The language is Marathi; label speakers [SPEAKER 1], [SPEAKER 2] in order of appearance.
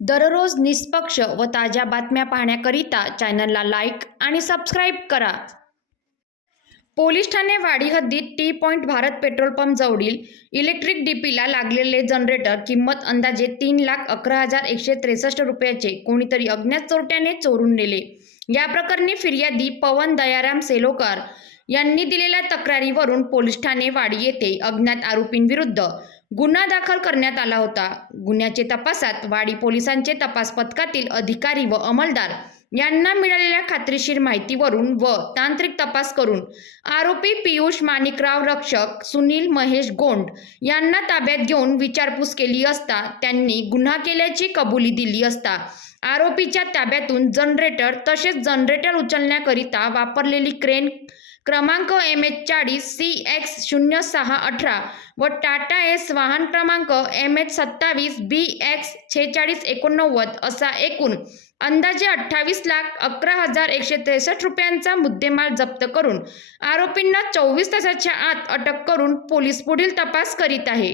[SPEAKER 1] दररोज निष्पक्ष व ताज्या बातम्या पाहण्याकरिता चॅनलला लाईक आणि सबस्क्राईब करा. पोलीस ठाणे वाडी हद्दीत T point Bharat petrol pump जवळील इलेक्ट्रिक डीपीला लागलेले जनरेटर किंमत अंदाजे तीन लाख अकरा हजार एकशे त्रेसष्ट रुपयाचे कोणीतरी अज्ञात चोरट्याने चोरून नेले. या प्रकरणी फिर्यादी पवन दयाराम सेलोकार यांनी दिलेल्या तक्रारीवरून पोलीस ठाणे वाडी येथे अज्ञात आरोपींविरुद्ध गुन्हा दाखल करण्यात आला होता. गुन्ह्याचे तपासात वाडी पोलिसांचे तपास पथकातील अधिकारी व अंमलदार यांना मिळालेल्या खात्रीशीर माहितीवरून व तांत्रिक तपास करून आरोपी पियुष माणिकराव रक्षक सुनील महेश गोंड यांना ताब्यात घेऊन विचारपूस केली असता त्यांनी गुन्हा केल्याची कबुली दिली असता आरोपीच्या ताब्यातून जनरेटर तसेच जनरेटर उचलण्याकरिता वापरलेली क्रेन क्रमांक एम एच चाळीस सी एक्स शून्य सहा अठरा व टाटा एस वाहन क्रमांक एम एच सत्तावीस बी एक्स छेचाळीस एकोणनव्वद असा एकूण अंदाजे अठ्ठावीस लाख अकरा हजार एकशे त्रेसष्ट रुपयांचा मुद्देमाल जप्त करून आरोपींना चोवीस तासाच्या आत अटक करून पोलीस पुढील तपास करीत आहे.